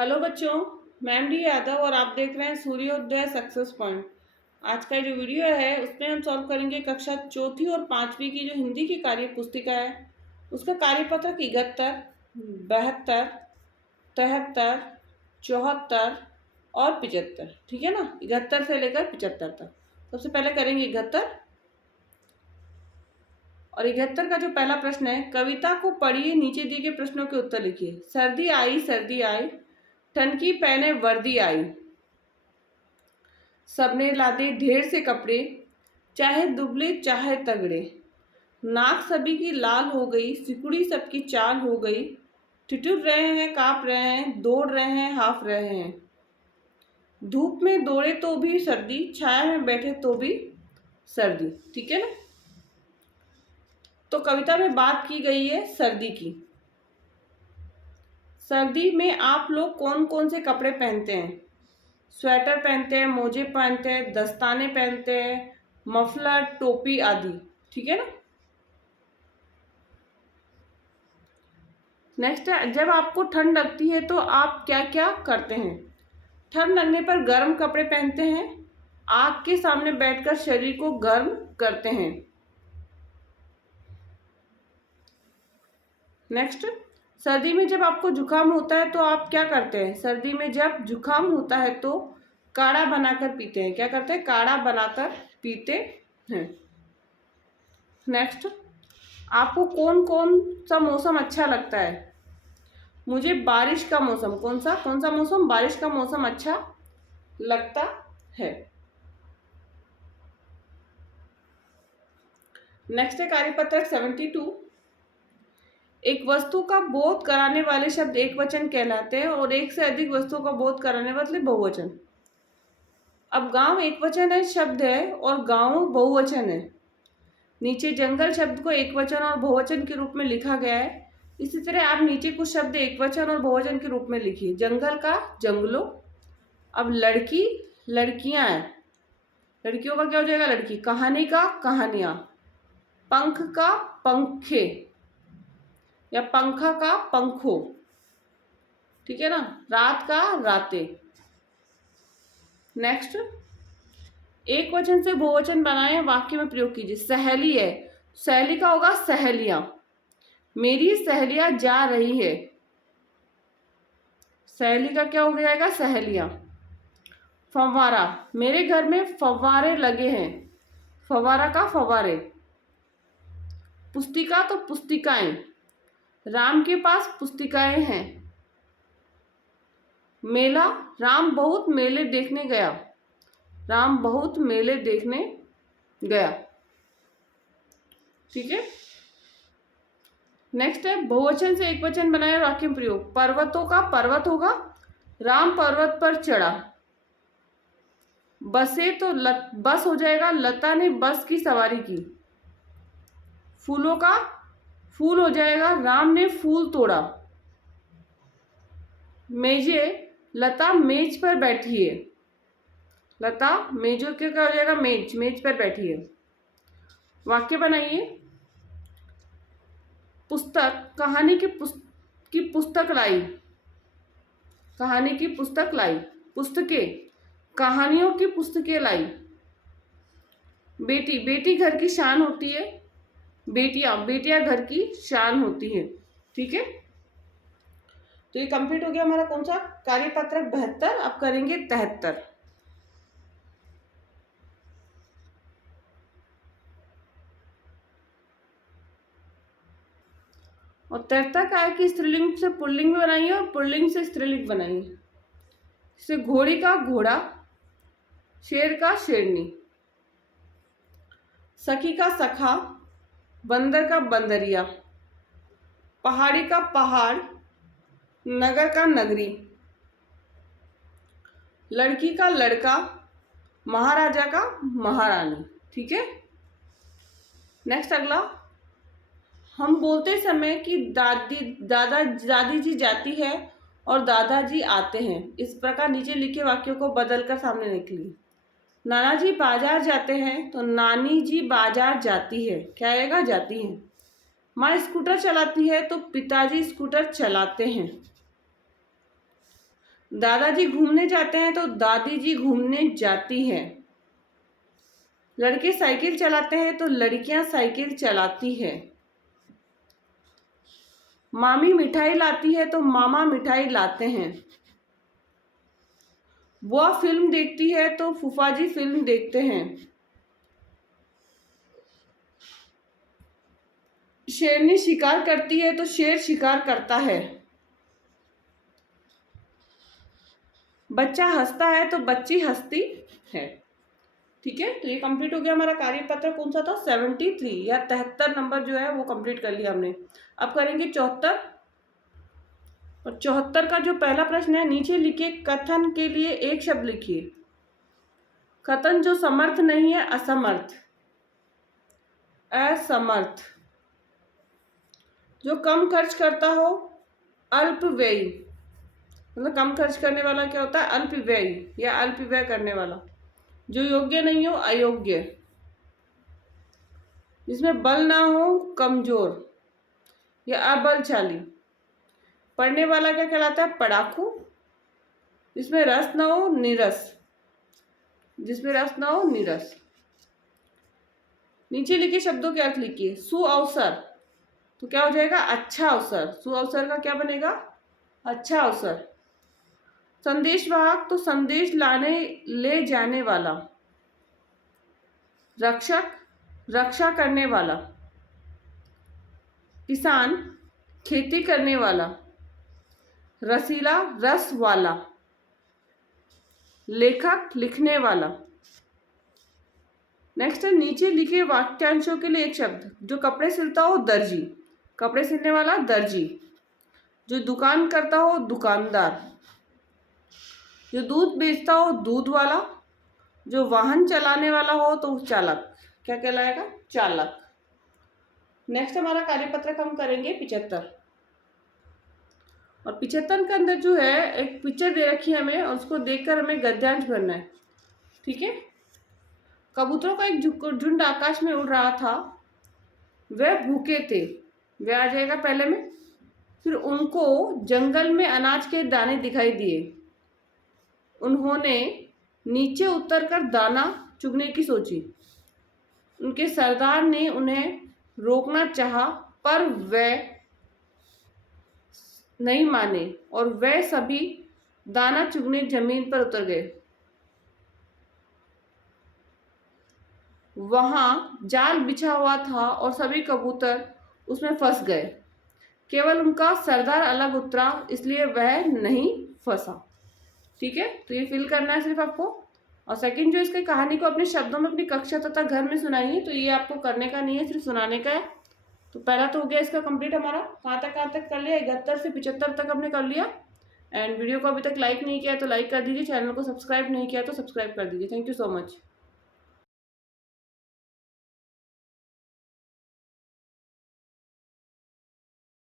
Hello बच्चों, मैं M D Yadav और आप देख रहे हैं सूर्योदय सक्सेस पॉइंट। आज का जो वीडियो है उसमें हम सॉल्व करेंगे कक्षा चौथी और पांचवी की जो हिंदी की कार्य पुस्तिका है उसका कार्यपत्रक 71, 72, 73, 74 और 75। ठीक है ना, 71 से लेकर 75 तक। सबसे पहले करेंगे 71 और 71 का जो पहला प्रश्न है, कविता को पढ़िए, नीचे दिए गए प्रश्नों के उत्तर लिखिए। सर्दी आई, ठंड की पहने वर्दी आई, सबने लादे ढेर से कपड़े, चाहे दुबले चाहे तगड़े, नाक सभी की लाल हो गई, सिकुड़ी सबकी चाल हो गई, ठिठुर रहे हैं, कांप रहे हैं, दौड़ रहे हैं, हाफ रहे हैं, धूप में दौड़े तो भी सर्दी, छाया में बैठे तो भी सर्दी। ठीक है ना। तो कविता में बात की गई है सर्दी की। सर्दी में आप लोग कौन कौन से कपड़े पहनते हैं? स्वेटर पहनते हैं, मोजे पहनते हैं, दस्ताने पहनते हैं, मफलर, टोपी आदि। ठीक है ना। नेक्स्ट है, जब आपको ठंड लगती है तो आप क्या क्या करते हैं? ठंड लगने पर गर्म कपड़े पहनते हैं, आग के सामने बैठकर शरीर को गर्म करते हैं। नेक्स्ट, सर्दी में जब आपको जुकाम होता है तो आप क्या करते हैं? सर्दी में जब जुकाम होता है तो काढ़ा बनाकर पीते हैं। क्या करते हैं? काढ़ा बनाकर पीते हैं। नेक्स्ट, आपको कौन कौन सा मौसम अच्छा लगता है? मुझे बारिश का मौसम। कौन सा मौसम? बारिश का मौसम अच्छा लगता है। नेक्स्ट है कार्यपत्रक 72। एक वस्तु का बोध कराने वाले शब्द एक वचन कहलाते हैं और एक से अधिक वस्तुओं का बोध कराने वाले बहुवचन। अब गांव एक वचन है शब्द है और गांव बहुवचन है। नीचे जंगल शब्द को एक वचन और बहुवचन के रूप में लिखा गया है। इसी तरह आप नीचे कुछ शब्द एक वचन और बहुवचन के रूप में लिखिए। जंगल का जंगलों। अब लड़की लड़कियां हैं, लड़कियों का क्या हो जाएगा? लड़की। कहानी का कहानियां, पंख का पंखे या पंखा का पंखों। ठीक है ना। रात का रातें। नेक्स्ट, एक वचन से बहुवचन बनाए, वाक्य में प्रयोग कीजिए। सहेली है, सहेली का होगा सहेलियां। मेरी सहेलियां जा रही है, सहेली का क्या हो जाएगा? सहेलियां। फव्वारा, मेरे घर में फव्वारे लगे हैं, फव्वारा का फव्वारे। पुस्तिका तो पुस्तिकाएं, राम के पास पुस्तिकाएं हैं। मेला, राम बहुत मेले देखने गया, राम बहुत मेले देखने गया। ठीक है। नेक्स्ट है, बहुवचन से एक वचन बनाए वाक्य में प्रयोग। पर्वतों का पर्वत होगा, राम पर्वत पर चढ़ा। बसे तो बस हो जाएगा, लता ने बस की सवारी की। फूलों का फूल हो जाएगा, राम ने फूल तोड़ा। मेजे, लता मेज पर बैठी है, लता मेजों के क्या हो जाएगा? मेज, मेज पर बैठी है। वाक्य बनाइए। पुस्तक, कहानी की पुस्तक लाई, कहानी की पुस्तक लाई। पुस्तकें, कहानियों की पुस्तकें लाई। बेटी, बेटी घर की शान होती है, बेटियां, बेटियां घर की शान होती है। ठीक है। तो ये कंप्लीट हो गया हमारा कौन सा? कार्यपत्रक 72। अब करेंगे 73। और 73 का है कि स्त्रीलिंग से पुल्लिंग में बनाइए और पुल्लिंग से स्त्रीलिंग बनाइए। जैसे घोड़ी का घोड़ा, शेर का शेरनी, सखी का सखा, बंदर का बंदरिया, पहाड़ी का पहाड़, नगर का नगरी, लड़की का लड़का, महाराजा का महारानी। ठीक है। नेक्स्ट अगला, हम बोलते समय कि दादी जी जाती है और दादाजी आते हैं। इस प्रकार नीचे लिखे वाक्यों को बदलकर सामने निकलिए। नाना जी बाजार जाते हैं तो नानी जी बाजार जाती है। क्या आएगा? जाती है। माँ स्कूटर चलाती है तो पिताजी स्कूटर चलाते हैं। दादाजी घूमने जाते हैं तो दादी जी घूमने जाती है। लड़के साइकिल चलाते हैं तो लड़कियां साइकिल चलाती है। मामी मिठाई लाती है तो मामा मिठाई लाते हैं। बुआ फिल्म देखती है तो फूफाजी फिल्म देखते हैं। शेरनी शिकार करती है तो शेर शिकार करता है। बच्चा हंसता है तो बच्ची हंसती है। ठीक है, तो ये कंप्लीट हो गया हमारा कार्यपत्र। कौन सा था? 73 या 73 नंबर जो है वो कंप्लीट कर लिया हमने। अब करेंगे 74। और 74 का जो पहला प्रश्न है, नीचे लिखे कथन के लिए एक शब्द लिखिए। कथन जो समर्थ नहीं है, असमर्थ। असमर्थ। जो कम खर्च करता हो, अल्पव्ययी। मतलब कम खर्च करने वाला क्या होता है? अल्पव्ययी या अल्पव्यय करने वाला। जो योग्य नहीं हो, अयोग्य। जिसमें बल ना हो, कमजोर या अबलशाली। पढ़ने वाला क्या कहलाता है? पढ़ाकू। जिसमें रस ना हो, नीरस। जिसमें रस ना हो, नीरस। नीचे लिखे शब्दों के अर्थ लिखिए। सुअवसर तो क्या हो जाएगा? अच्छा अवसर। सुअवसर का क्या बनेगा? अच्छा अवसर। संदेशवाहक तो संदेश लाने ले जाने वाला। रक्षक, रक्षा करने वाला। किसान, खेती करने वाला। रसीला, रस वाला। लेखक, लिखने वाला। नेक्स्ट है, नीचे लिखे वाक्यांशों के लिए एक शब्द। जो कपड़े सिलता हो, दर्जी। कपड़े सिलने वाला, दर्जी। जो दुकान करता हो, दुकानदार। जो दूध बेचता हो, दूध वाला। जो वाहन चलाने वाला हो तो चालक। क्या कहलाएगा? चालक। नेक्स्ट हमारा कार्यपत्र हम करेंगे 75। और 75 के अंदर जो है एक पिक्चर दे रखी है हमें, और उसको देखकर हमें गद्यांश भरना है। ठीक है। कबूतरों का एक झुंड आकाश में उड़ रहा था। वह भूखे थे। वह आ जाएगा पहले में। फिर उनको जंगल में अनाज के दाने दिखाई दिए। उन्होंने नीचे उतरकर दाना चुगने की सोची। उनके सरदार ने उन्हें रोकना चाहा, पर वह नहीं माने और वह सभी दाना चुगने जमीन पर उतर गए। वहां जाल बिछा हुआ था और सभी कबूतर उसमें फंस गए। केवल उनका सरदार अलग उतरा, इसलिए वह नहीं फंसा। ठीक है, तो ये फिल करना है सिर्फ आपको। और सेकंड जो इसकी कहानी को अपने शब्दों में अपनी कक्षा तथा घर में सुनाइए। तो ये आपको करने का नहीं है, सिर्फ सुनाने का है। तो पहला तो हो गया इसका कंप्लीट हमारा। कहाँ तक कर लिया? 71 से 75 तक हमने कर लिया। एंड वीडियो को अभी तक लाइक नहीं किया तो लाइक कर दीजिए। चैनल को सब्सक्राइब नहीं किया तो सब्सक्राइब कर दीजिए। Thank you so much.